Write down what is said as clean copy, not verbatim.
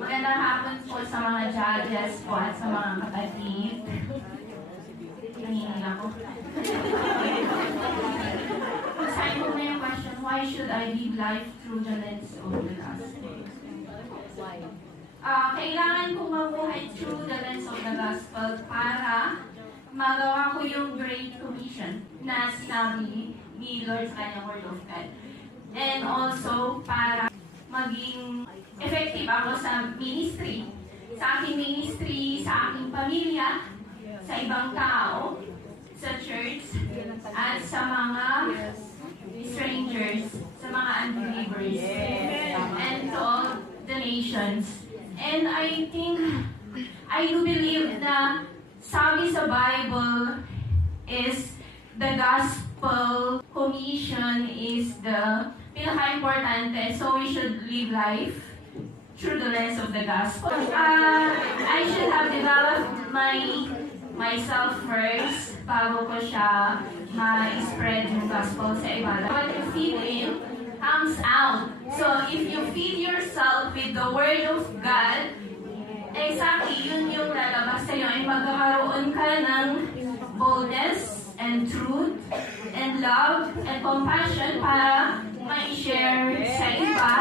Magandang hapon po sa mga judges po at sa mga kapatid. Nangingi ako. Basahin ko na yung question, why should I live life through the lens of the gospel? Kailangan kong mabuhay through the lens of the gospel para magawa ko yung Great Commission na sinabi ni Lord sa kanyang Word of God. And also, para maging effective ako sa ministry. Sa aking ministry, sa aking pamilya, sa ibang tao, sa church, at sa mga strangers, sa mga unbelievers, and to all the nations. And I think, I do believe na sabi sa Bible is the gospel commission is the pinaka-importante, so we should live life through the lens of the gospel. I should have developed myself first bago ko siya ma-spread yung gospel sa iba. What you feed in comes out. So if you feed yourself with the Word of God, exactly yun yung lalabas sa'yo ay magkakaroon ka ng boldness and truth and love and compassion para ma-share sa iba